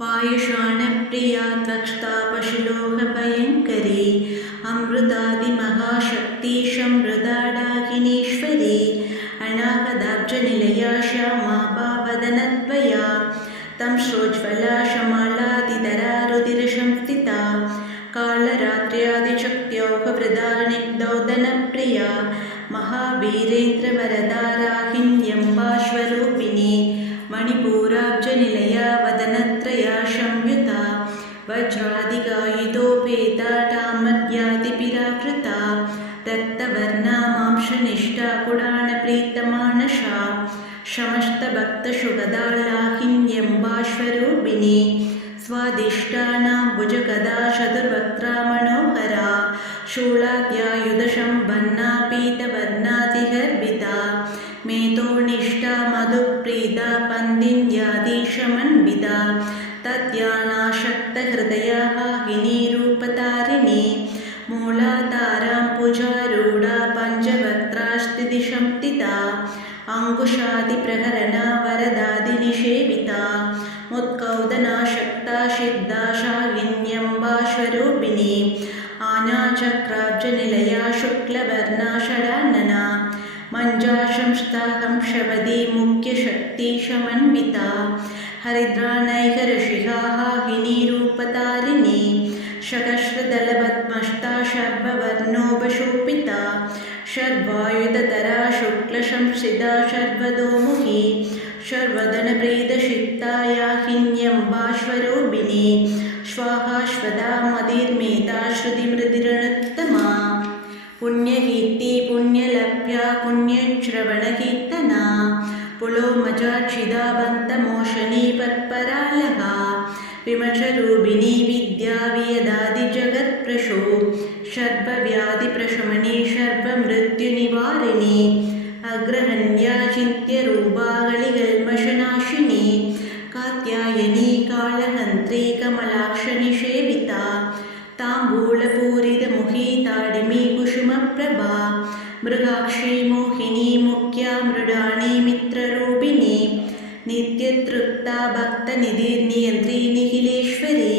पायुषाणप्रिया त्वक्तापशुलोकभयङ्करी अमृतादिमहाशक्ति समृदाडाकिनीश्वरी अनाहदाब्जनिलया श्यामा पावदनद्वया तं श्रोज्ज्वला शमालादिधरा रुधिरसंस्थिता कालरात्र्यादिशक्त्योगवृदानिग्धौदनप्रिया महावीरेन्द्रवरदा राहिण्यम्बाश्वरूपिणी मणिपूराब्जनिलया वदनत्रया संयुता वज्रादिगायुधोपेता टामद्यादिभिरावृता रक्तवर्णा मांसनिष्ठा कुडाणप्रीतमानसा समस्तभक्तशुभदालाहिन्यम्बाश्वरूपिणी स्वादिष्टानां भुजगदा चतुर्वक्त्रा मनोहरा शूलाद्यायुधसम्पन्ना पीतवर्णातिगर्भिता मेधोनिष्ठा मधुप्रीता पन्दिन्द्यादिशमन्विता तद्यानाशक्तहृदया वाहिनीरूपतारिणी मूलाधारां पूजारूढा पञ्चवक्त्रा स्थितिसंस्थिता अङ्कुशादिप्रहरणा वरदादिनिषेविता मुत्कौदनाशक्ता सिद्धा शालिन्यम्बाश्वरूपिणी आनाचक्राब्जनिलया शुक्लवर्णा षडानना मञ्जाशंस्था हंसवदी मुख्यशक्तिशमन्विता हरिद्रानैकऋषिहा वाहिनीरूपतारिणी शकश्रदलपद्मस्था शर्ववर्णोपशोभिता शर्वायुधधरा शुक्लशंसिता शर्वतोमुखी शर्वदनप्रीतसिद्धा याहिन्यम्बाश्वरूपिणी स्वाहाश्वदा मदिर्मेधा श्रुतिमृतिरनुत्तमा पुण्यकीर्ति पुण्यलभ्या पुण्यश्रवणकीर्तना पुलोमजाक्षिदा बन्तमोशनी पत्परालहा विमर्शरूपिणी विद्या वियदादिजगत्प्रशो सर्वव्याधिप्रशमनी सर्वमृत्युनिवारिणी अग्रहण्या चिन्त्यरूपा कलिकल्मषनाशिनी कात्यायनी कालहन्त्री कमलाक्षनिषेविता ताम्बूलपूरितमुखी ताडिमी कुसुमप्रभा मृगाक्षी मोहिनी मुख्या मृडाणी मित्ररूपिणी नित्यतृप्ता भक्तनिधिर्नियन्त्री निखिलेश्वरी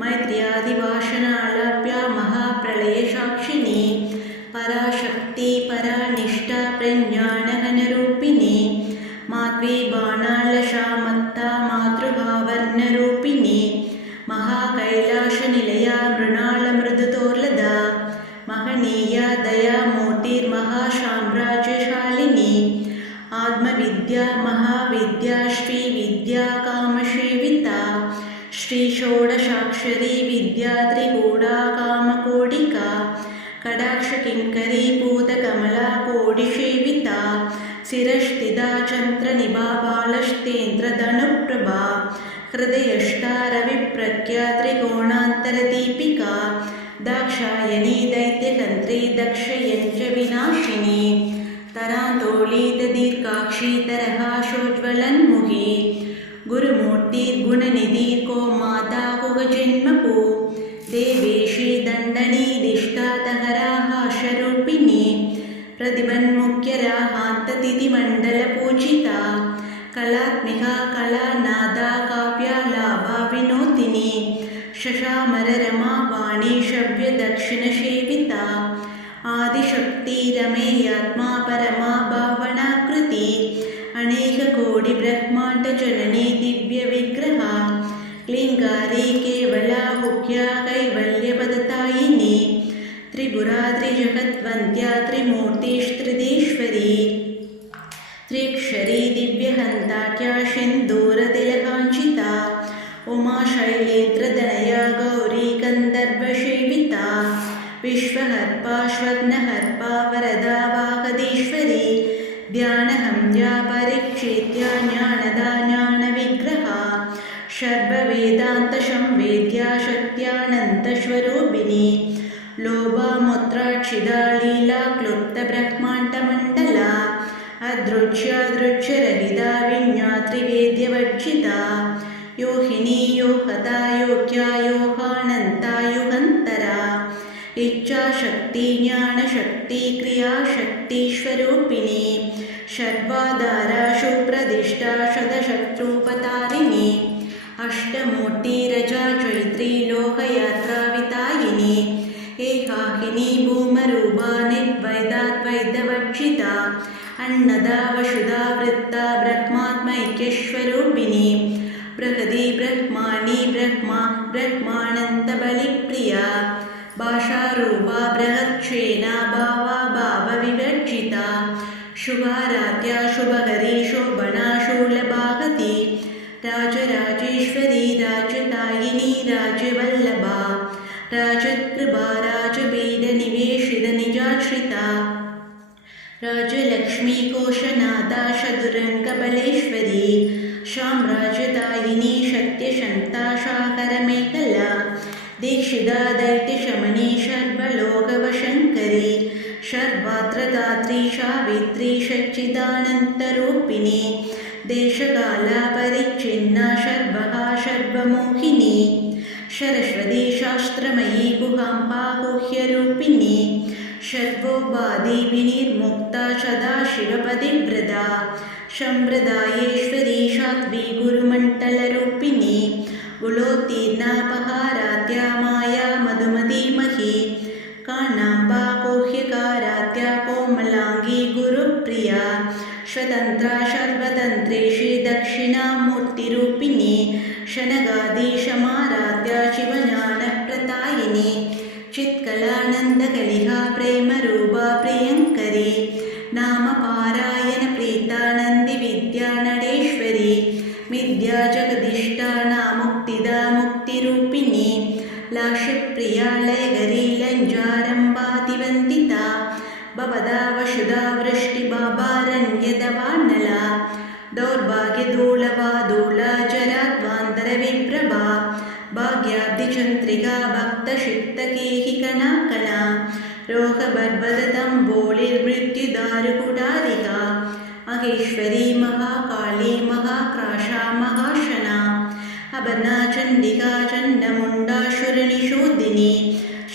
मैत्र्यादिवासनालभ्या महाप्रलयसाक्षिणी पराशक्ति परानिष्ठा प्रज्ञानघनरूपिणी माध्वी बाणालशामत्ता मातृभावर्णरूपिणी महाकैलासनिलया मृणालमृदुतोर्लदा महनीया दयामूर्तिर्महासाम्राज्यशालिनी आत्मविद्या महाविद्या श्रीविद्या कामसेविता श्रीषोडशाक्षरी विद्या त्रिकूटा कामकोटिका कटाक्षकिङ्करी पूतकमला कोटिसेविता शिरस्थिता चन्द्रनिभा बालस्तेन्द्रधनुप्रभा हृदयष्टा रविप्रज्ञा त्रिकोणान्तरदीपिका दाक्षायणी दैत्यहन्त्री दक्षयञ्च विनाशिनी तरान्तोलितदीर्घाक्षी तरहाशोज्ज्वलन्मुखी गुरुमूर्तिर्गुणनिधि को माता कुगजन्मपु देवेशी दण्डनीदिष्टा दहराहाशरूपिणी प्रतिबन्मुख्यराहान्ततिथिमण्डलपूजिता कलात्मिका कलानादा काव्यालाभा विनोदिनी शशामररमा वाणी शव्यदक्षिणसेविता आदिशक्ति रमेयात्मा परमा भावनाकृति अनेककोटिब्रह्माण्डजननी दिव्यविग्रहा क्लीङ्कारी केवला मुख्या कैवल्यपदतायिनी त्रिपुरात्रिजगद्वन्द्या त्रिमूर्तिस्त्रिदेश्वरी त्र्यक्षरी दिव्यहन्ताख्या सिन्दूरतिलकाञ्चिता उमाशैलेन्द्रतनया गौरी गन्धर्वसेविता विश्वहर्पा स्वर्णहर्पा वरदा वागदीश्वरी ध्यानहंया परीक्षेत्या ज्ञानदा ज्ञानविग्रहा सर्ववेदान्तसंवेद्या सत्यानन्दस्वरूपिणी लोभामुद्राक्षिदा लीला क्लुप्तब्रह्माण्डमण्डला अदृच्यादृच्छरहिता विज्ञात्रिवेद्यवर्जिता योहिनी योहता योग्या योहानन्ता युगन्तरा इच्छाशक्ति ज्ञानशक्ति क्रियाशक्तिस्वरूपिणी सर्वाधारा सुप्रदिष्टा शतशत्रुपतारिणी अष्टमूर्तिरजा चैत्री लोकयात्रावितायिनी एकाकिनी भूमरूपा निर्वैदाद्वैतवर्जिता अन्नदा वसुधा वृत्ता ब्रह्मात्मैक्यस्वरूपिणी बृहदी ब्रह्माणी ब्रह्मा ब्रह्मानन्दबलिप्रिया भाषारूपा बृहच्छेना भावा भावविवर्जिता शुभाराध्या शुभकरी शोभना शूलभागती राजराजेश्वरी राजदायिनी राजवल्लभा राजकृपा राजपीडनिवेशितनिजाश्रिता राजलक्ष्मी कोशनादा शतुरङ्गबलेश्वरी साम्राज्यदायिनी सत्यशन्ता शाकरमेखला दीक्षिता दैत्यशमनी सर्वलोकवशङ्करी सर्वात्रदात्री सावित्री सच्चिदानन्तरूपिणी देशकालापरिच्छिन्ना सर्वगा सर्वमोहिनी सरस्वती शास्त्रमयी गुहाम्बा गुह्यरूपिणी सर्वोपाधि विनिर्मुक्ता सदाशिवपतिव्रता सम्प्रदायेश्वरी साध्वी गुरुमण्डलरूपिणी कुलोत्तीर्णापहाराध्या माया मधुमतीमही कानाम्बा कोह्यकाराध्या कोमलाङ्गी गुरुप्रिया स्वतन्त्रा सर्वतन्त्रेषु दक्षिणामूर्तिरूपिणी शनगाधीशमाराध्या शिवज्ञानप्रदायिनी चित्कलानन्दकलिका प्रेमरूपा प्रियङ्करी नामपारायणप्रीता नन्दिविद्या नडेश्वरी विद्या जगदिष्टाना मुक्तिदा मुक्तिरूपिणी लाक्षप्रिया लयगरी लञ्जारम्भातिवन्दिता भवदा वसुधा वृष्टिबाबारण्यदवानला दौर्भाग्यदूलवादूला जराद्वान्तरविप्रभा भाग्याब्धिचन्द्रिका भक्तशिक्तकेहिकनाकना रोगबर्बदतम्बोलिर्मृत्युदारुकुडारिका महेश्वरी महाकाली महाक्राशा महाशना अबना चण्डिका चण्डमुण्डासुरनिषोदिनी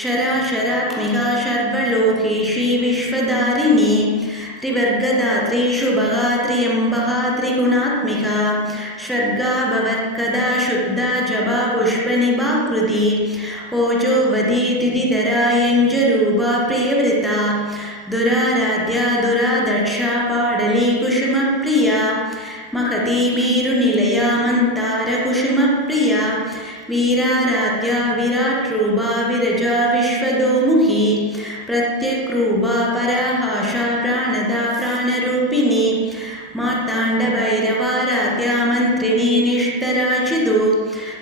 शराशरात्मिका सर्वलोकेशी विश्वधारिणी त्रिवर्गदात्री शुभगा त्र्यम्बका त्रिगुणात्मिका स्वर्गा भवत्कदा शुद्धा जपा पुष्पनिभाकृति ओजोवधी तिथिधरा यञ्जरूपा प्रियवृता दुराराध्या दुरादक्षा पाडली कुसुमप्रिया महती मेरुनिलया मन्तारकुसुमप्रिया वीराराध्या विराट्रूपा विरजा विश्वदोमुखी प्रत्यक्रूपा पराभाषा प्राणदा प्राणरूपिणी मार्ताण्डभैरवाराध्या मन्त्रिणी निष्ठराचिदु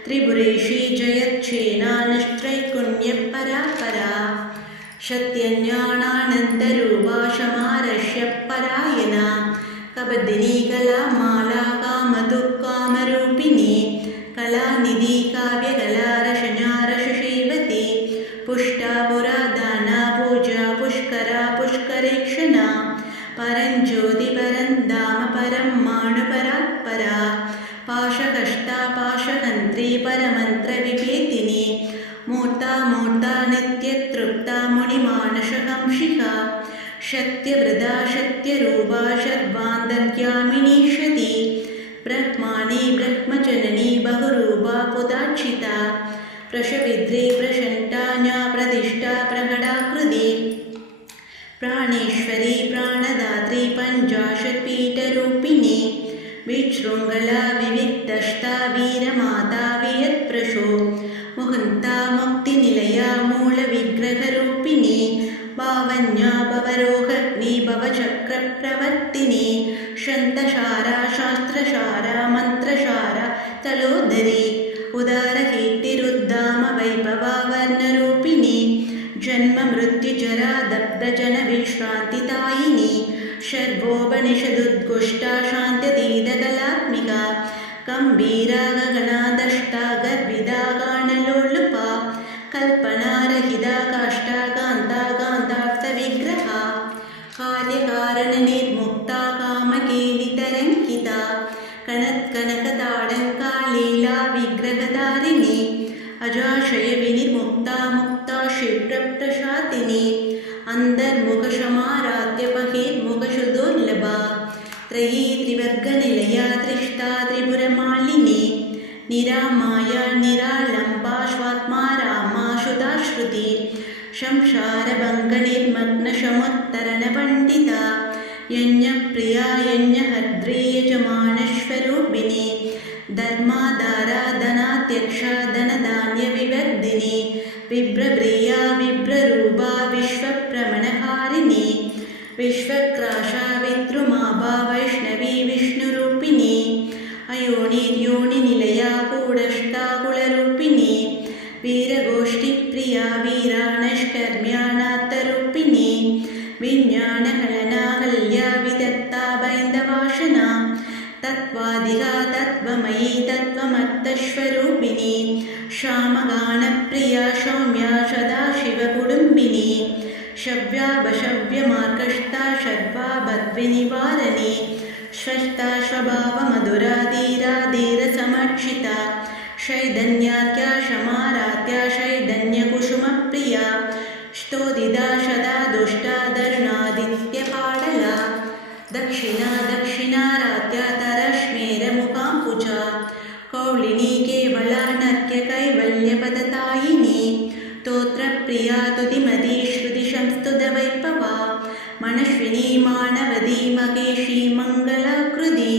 त्रिपुरेशी जयच्छेना निश्त्रैकुण्यपरापरा सत्यज्ञानानन्दरूपा समारस्य परायणा कबदिनी कलामाला कामदुःकामरूपिणी कलानिधि काव्यकला रशना रससेवती पुष्टा पुरादाना पूजा पुष्करा पुष्करेक्षणा परञ्ज्योति परन्धाम परम्माणुपरात्परा पाशकष्टा पाशकन्त्री परमन्त्रविभेदिनी मूर्ता मूर्ता नित्यतृप्ता मुनिमानसकंशिका सत्यवृदा सत्यरूपा सर्वान्तर्यामिनीषति ब्रह्माणी ब्रह्मजननी बहुरूपा पुदाक्षिता प्रशविद्री प्रशन्तान्या प्रतिष्ठा प्रकटाकृति प्राणेश्वरी प्राणदात्री पञ्चाशत्पीठरूपिणी विशृङ्खला विविक्तष्टा वीरमाता वियत्प्रशो मुहुन्ता मुक्तिनिलया मूलविग्रहरूपिणी भावन्या भवरोहग्नि भवचक्रप्रवर्तिनी शन्तशारा शास्त्रशारा मन्त्रशारा तलोदरी उदारकीर्तिरुद्धाम वैभवा वर्णरूपिणी जन्म मृत्युजरा दग्धजनविश्रान्तिदायिनी सर्वोपनिषदुद्घुष्टा शान्त्यतीतकलात्मिका गम्भीरा गगनादष्टा गर्विदा गानलोलुपा कल्पनारहिता काष्ठा कान्ता कान्तार्थविग्रहा कार्यकारणनिर्मुक्ता कामकेलितरङ्किता कनत्कनकताडङ्कालीला विग्रहधारिणी अजाशयविनिर्मुक्ता मुक्ता क्षिप्रप्रशातिनी अन्तर्मुखसमाराध्य बहिर्मुखसुदुर्लभा त्रयी त्रिवर्गनिलया त्रिष्टा त्रिपुरमालिनी निरामाया निरालम्बा स्वात्मा रामा शुदाश्रुति संसारभङ्गनिर्मग्नशमुत्तरणपण्डिता यज्ञप्रिया यज्ञहर्त्री यजमानस्वरूपिणी धर्माधारा धनाध्यक्षा धनधान्यविवर्धिनी विभ्रप्रिया विभ्ररूपा विश्वप्रमणहारिणी विश्वक्राशा विद्रुमाभा वैष्णवी विष्णुरूपिणी अयोनिर्योनिनिलया कूटस्था कुलरूपिणी वीरगोष्ठिप्रिया वीराणष्कर्म्याणात्तरूपिणी विज्ञानहलनाहल्या विदत्ता बैन्दवाशना तत्त्वादिका तत्त्वमयी तत्त्वमत्तस्वरूपिणी श्यामगानप्रिया सौम्या सदाशिवकुटुम्बिनी शव्याभशव्यमार्गस्था षड्वाभद्विनिवारिणी स्वस्था स्वभावमधुरा धीरा धीरसमर्चिता शैधन्यार्घ्या क्षमाराध्या शैधन्यकुसुमप्रिया स्तोदिता सदा दुष्टा धरुणादित्यपाटला दक्षिणा दक्षिणाराध्या तरश्मेरमुखाम्बुजा कौलिनी केवला नर्त्यकैवल्यपदतायिनी स्तोत्रप्रिया तुतिमती श्रुतिसंस्तुतवैभवा मनस्विनी मानवदी महेशी मङ्गलाकृति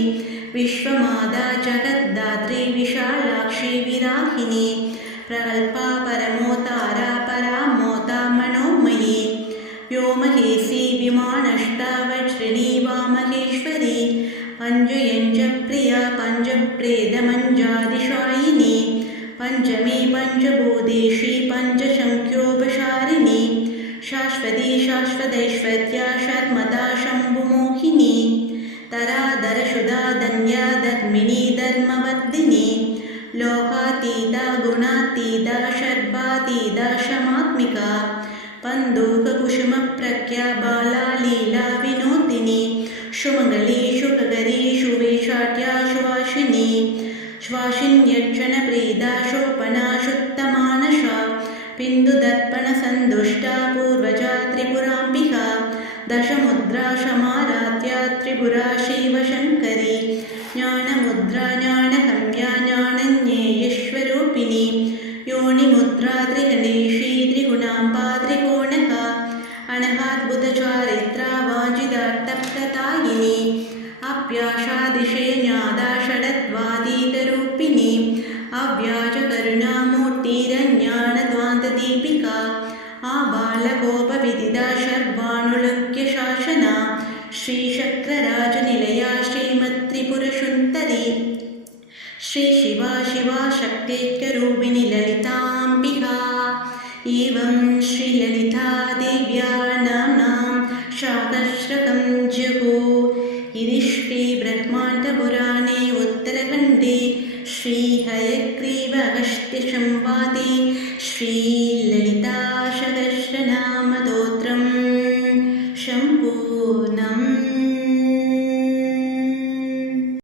विश्वमाता जगद्धात्री विशालाक्षी विराहिणी प्रकल्पा परमोतारा परामोता मनोमयी व्योमकेशी विमानष्टा वज्रिणी वामहेश्वरी पञ्चयञ्चप्रिया पञ्चप्रेतमञ्जादिशायिनी पञ्चमी पञ्चभूतेशी पञ्चशङ्ख्योपशारिणी शाश्वती शाश्वतैश्वर्या शर्मदा शम्भुमोहिनी तराधरशुधा धन्या धर्मिणी धर्मवर्धिनी लोकातीता गुणातीता शर्वातीता शमात्मिका पन्दूककुसुमप्रज्ञा बाला लीला विनोदिनी सुमङ्गली शुभकरी शुवेशाट्या सुवासिनी श्वासिन्यक्षणप्रीता शोभना शुद्धमानसा बिन्दुदर्पणसन्तुष्टा पूर्वजा त्रिपुराम्बिका दशमुद्रा समाराध्या त्रिपुरा शिवशङ्करी ज्ञानमुद्रा ज्ञानगम्या ज्ञानज्ञेयस्वरूपिणी योनिमुद्रा त्रिगणेशी त्रिगुणाम्बा त्रिकोणका अनघाद्भुतचारित्रा वाञ्छितार्थप्रदायिनी अभ्यासादिशेन्यादा षडद्वातीतरूपिणी अव्याजकरुणामूर्तिरज्ञानद्वान्तदीपिका आबालकोपविदिता शर्वाणुलुक्यशासना श्रीचक्रराजनिलया श्रीमत्त्रिपुरसुन्दरी श्रीशिवा शिवा शक्त्यैक्यरूपिणी ललिताम्बिका एवं श्रीललिता देव्या नाम्नां शाकश्रकं जगो इति श्रीब्रह्माण्डपुराणे उत्तरखण्डे श्रीहयग्रीव अगस्त्यसंवादे श्रीललितासहस्रनाम